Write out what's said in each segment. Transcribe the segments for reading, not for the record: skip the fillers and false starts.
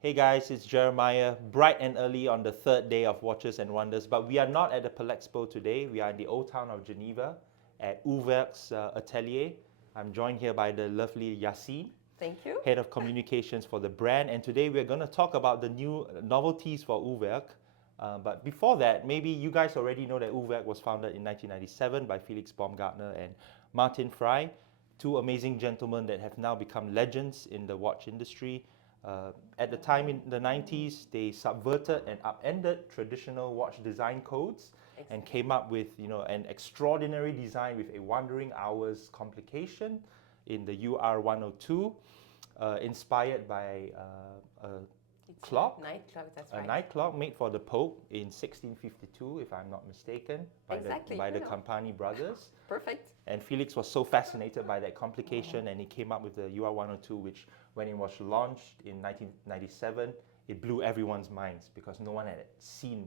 Hey guys, it's Jeremiah, bright and early on the third day of Watches and Wonders, but we are not at the Palexpo today. We are in the old town of Geneva at Urwerk's atelier. I'm joined here by the lovely Yassine, Thank you. Head of Communications for the brand, and today we're going to talk about the new novelties for Urwerk. But before that, maybe you guys already know that Urwerk was founded in 1997 by Felix Baumgartner and Martin Fry, two amazing gentlemen that have now become legends in the watch industry. At the time in the 90s, they subverted and upended traditional watch design codes and came up with an extraordinary design with a wandering hours complication in the UR-102, inspired by a clock, Night clock, that's a right. night clock made for the Pope in 1652, if I'm not mistaken, by the Campani brothers. Perfect. And Felix was so fascinated by that complication, and he came up with the UR-102, which, when it was launched in 1997, it blew everyone's minds because no one had seen,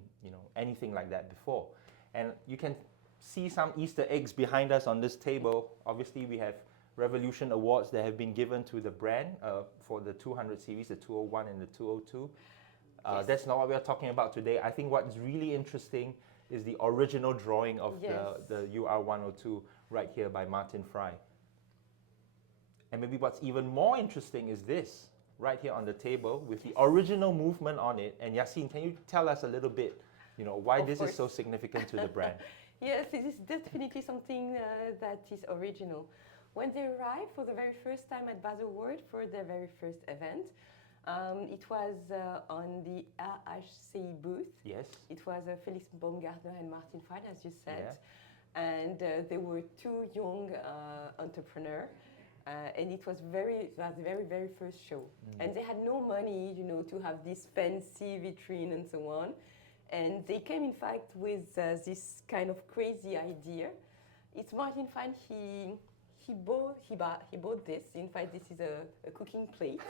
anything like that before. And you can see some Easter eggs behind us on this table. Obviously, we have Revolution Awards that have been given to the brand for the 200 series, the 201 and the 202. Yes. That's not what we're talking about today. I think what's really interesting is the original drawing of the UR-102 right here by Martin Fry. And maybe what's even more interesting is this, right here on the table with the original movement on it. And Yassine, can you tell us a little bit, why this is so significant to the brand? Yes, it is definitely something that is original. When they arrived for the very first time at Basel World for their very first event, it was on the RHCI booth. Yes. It was Felix Baumgartner and Martin Fry, as you said. Yeah. And they were two young entrepreneurs. And it was the very, very first show. And they had no money, to have this fancy vitrine and so on. And they came, in fact, with this kind of crazy idea. It's Martin Fry, he bought this. In fact, this is a cooking plate.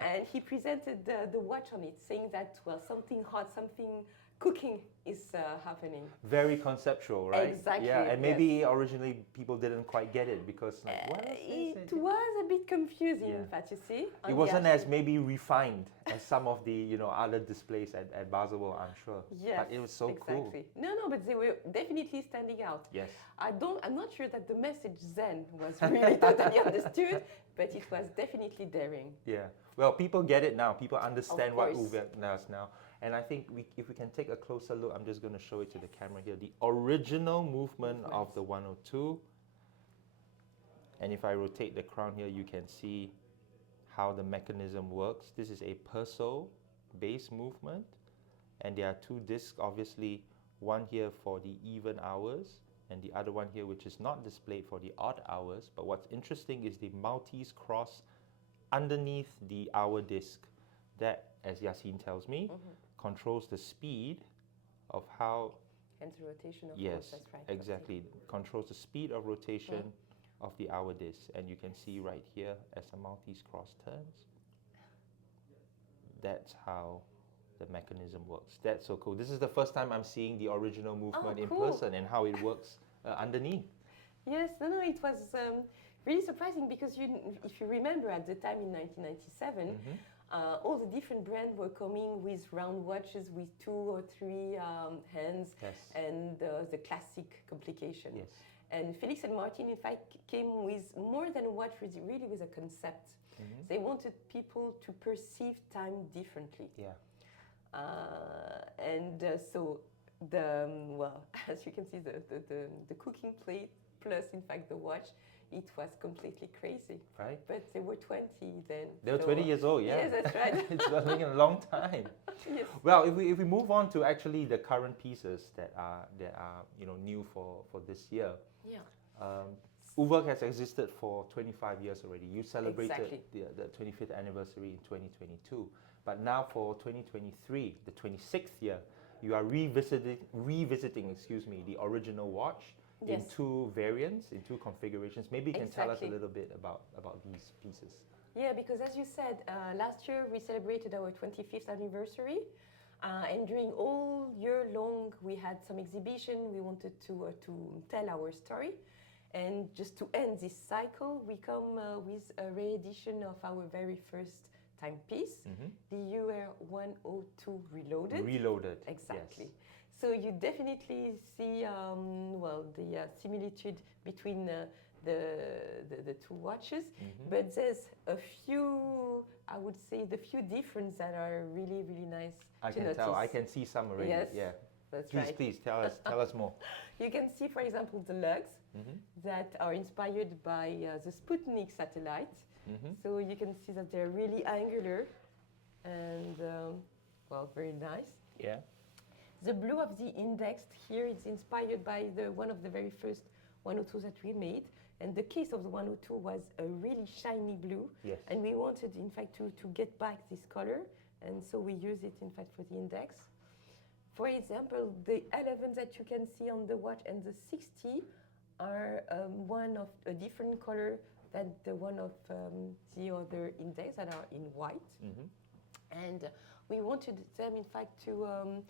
And he presented the watch on it, saying that, well, something hot, something cooking is happening. Very conceptual, right? Exactly. Yeah, and maybe originally people didn't quite get it because what is this? It was a bit confusing, in fact, you see. It wasn't as maybe refined as some of the other displays at Basel World, I'm sure. Yes, but it was so cool. No, but they were definitely standing out. Yes. I'm not sure that the message then was really totally understood, but it was definitely daring. Yeah. Well, people get it now. People understand what course. Urwerk does now. And I think if we can take a closer look, I'm just going to show it to the camera here. The original movement of the 102. And if I rotate the crown here, you can see how the mechanism works. This is a Perso-based movement. And there are two discs, obviously, one here for the even hours, and the other one here, which is not displayed for the odd hours. But what's interesting is the Maltese cross underneath the hour disc. That, as Yassine tells me, controls the speed of how... And the rotation of yes, that's right. exactly. Controls the speed of rotation of the hour disc. And you can see right here, as the Maltese cross turns, that's how the mechanism works. That's so cool. This is the first time I'm seeing the original movement in person and how it works underneath. Yes, no, it was really surprising because if you remember at the time in 1997, all the different brands were coming with round watches with 2 or 3 hands and the classic complication. Yes. And Felix and Martin, in fact, came with more than a watch, really with a concept. They wanted people to perceive time differently. Yeah. So as you can see, the cooking plate plus, in fact, the watch, it was completely crazy. Right. But they were 20 then. They were 20 years old, yeah. Yes, that's right. It's been a long time. Yes. Well, if we move on to actually the current pieces that are new for this year. Yeah. Urwerk has existed for 25 years already. You celebrated the 25th anniversary in 2022. But now for 2023, the 26th year, you are revisiting the original watch in 2 variants, in 2 configurations. Maybe you can tell us a little bit about these pieces. Yeah, because as you said, last year we celebrated our 25th anniversary. And during all year long, we had some exhibition. We wanted to tell our story. And just to end this cycle, we come with a re-edition of our very first timepiece, the UR-102 reloaded. Reloaded. Exactly. Yes. So you definitely see, well, the similitude between the two watches, but there's a few, I would say, the few differences that are really, really nice I to can notice. tell. I can see some already. Yes, Yeah. that's Please, right. please tell us more. You can see, for example, the lugs that are inspired by the Sputnik satellite. So you can see that they're really angular and, well, very nice. Yeah. The blue of the index here is inspired by one of the very first 102s that we made. And the case of the 102 was a really shiny blue. Yes. And we wanted, in fact, to get back this color. And so we use it, in fact, for the index. For example, the 11 that you can see on the watch and the 60 are one of a different color than the one of the other index that are in white. And we wanted them, in fact, to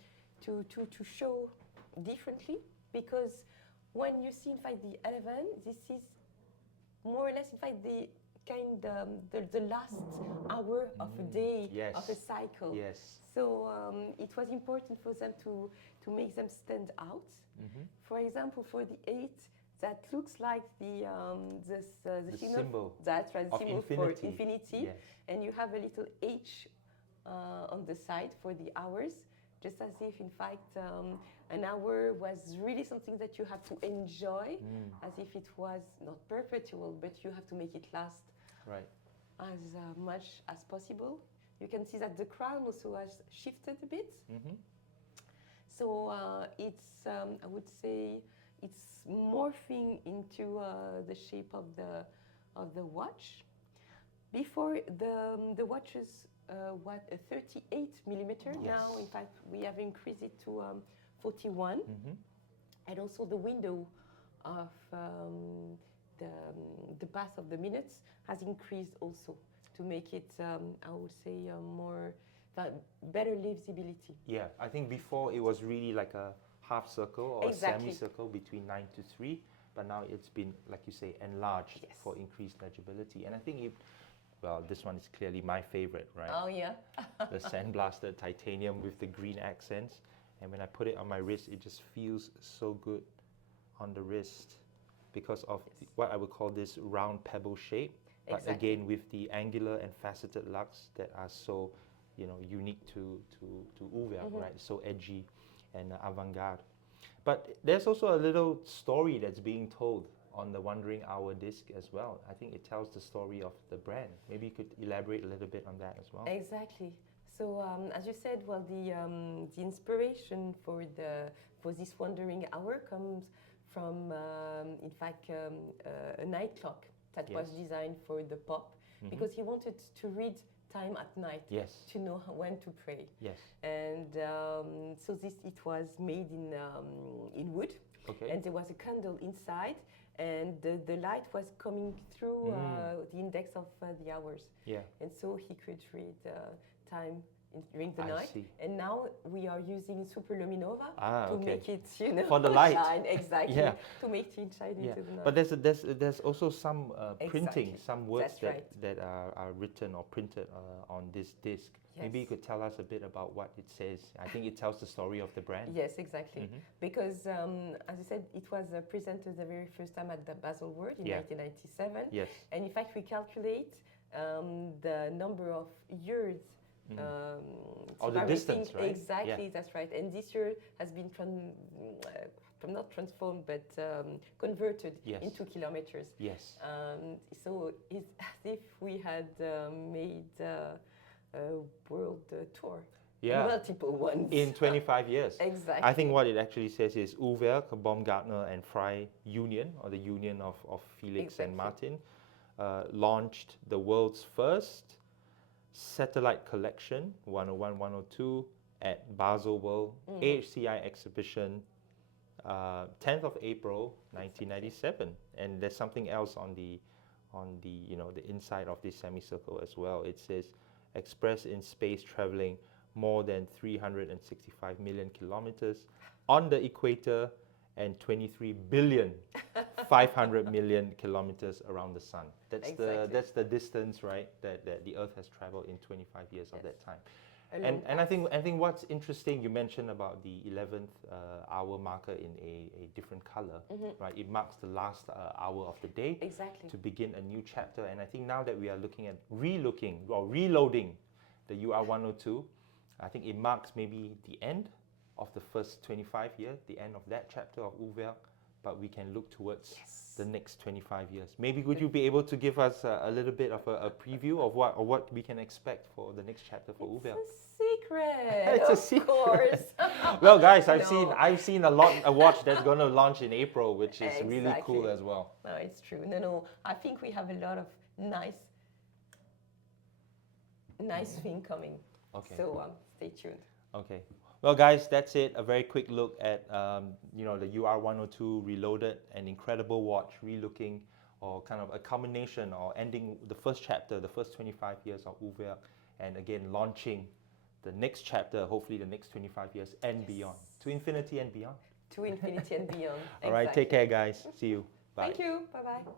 show differently, because when you see, in fact, the 11, this is more or less, in fact, the last hour of a day, Yes. of a cycle. Yes. So it was important for them to make them stand out. For example, for the 8, that looks like the symbol. That's right, the of symbol infinity. for infinity. Yes. And you have a little H on the side for the hours, just as if, in fact, an hour was really something that you have to enjoy, as if it was not perpetual, but you have to make it last as much as possible. You can see that the crown also has shifted a bit. So it's, I would say, it's morphing into the shape of the watch. Before the watches was a 38 millimeter. Yes. Now, in fact, we have increased it to 41. And also the window of the path of the minutes has increased also to make it, I would say, more better visibility. Yeah, I think before it was really like a half circle or Exactly. a semicircle between 9 to 3, but now it's been, like you say, enlarged Yes. for increased legibility. And I think well, this one is clearly my favorite, right? Oh, yeah. The sandblasted titanium with the green accents. And when I put it on my wrist, it just feels so good on the wrist because of what I would call this round pebble shape. But Exactly. again, with the angular and faceted lugs that are so, unique to Urwerk, right? So edgy and avant-garde. But there's also a little story that's being told on the Wandering Hour disc as well. I think it tells the story of the brand. Maybe you could elaborate a little bit on that as well. Exactly. So as you said, well, the inspiration for this Wandering Hour comes from, in fact, a night clock that was designed for the Pope, because he wanted to read time at night, to know when to pray. Yes. And so it was made in wood, and there was a candle inside, and the light was coming through the index of the hours. Yeah. And so he could read time during the I night. see. And now we are using superluminova to make it, for the light. shine. Exactly. Yeah. To make it shine into the night. But there's also some printing, some words that are written or printed on this disc. Yes. Maybe you could tell us a bit about what it says. I think it tells the story of the brand. Yes, exactly. Because, as I said, it was presented the very first time at the Basel World in 1997. Yes. And in fact, we calculate the number of years. Or the distance, right? Exactly, that's right. And this year has been not transformed, but converted into kilometers. Yes. So it's as if we had made a world tour. Yeah. Multiple ones. In 25 years. Exactly. I think what it actually says is Urwerk, Baumgartner and Frey Union, or the union of Felix and Martin, launched the world's first satellite collection, 101, 102, at Basel World AHCI exhibition, 10th of April, 1997. And there's something else on the the inside of this semicircle as well. It says, express in space traveling more than 365 million kilometers on the equator and 23 billion 500 million kilometers around the sun. That's Exactly. the distance, right, that the Earth has traveled in 25 years of that time. A long And I path. think what's interesting, you mentioned about the 11th hour marker in a different color, right? It marks the last hour of the day Exactly. to begin a new chapter. And I think now that we are looking at reloading the UR-102, I think it marks maybe the end of the first 25 years, the end of that chapter of Urwerk, but we can look towards the next 25 years. Maybe would you be able to give us a little bit of a preview of what we can expect for the next chapter for Urwerk? It's a secret. It's a of secret. course. Well, guys, No. I've seen a watch that's going to launch in April, which is really cool Exactly. as well. No, it's true. No. I think we have a lot of nice thing coming. Okay. So stay tuned. Okay. Well, guys, that's it. A very quick look at the UR-102 Reloaded, an incredible watch, relooking, or kind of a culmination or ending the first chapter, the first 25 years of Urwerk, and again launching the next chapter, hopefully the next 25 years and beyond, to infinity and beyond. To infinity and beyond. All right, take care, guys. See you. Bye. Thank you. Bye bye.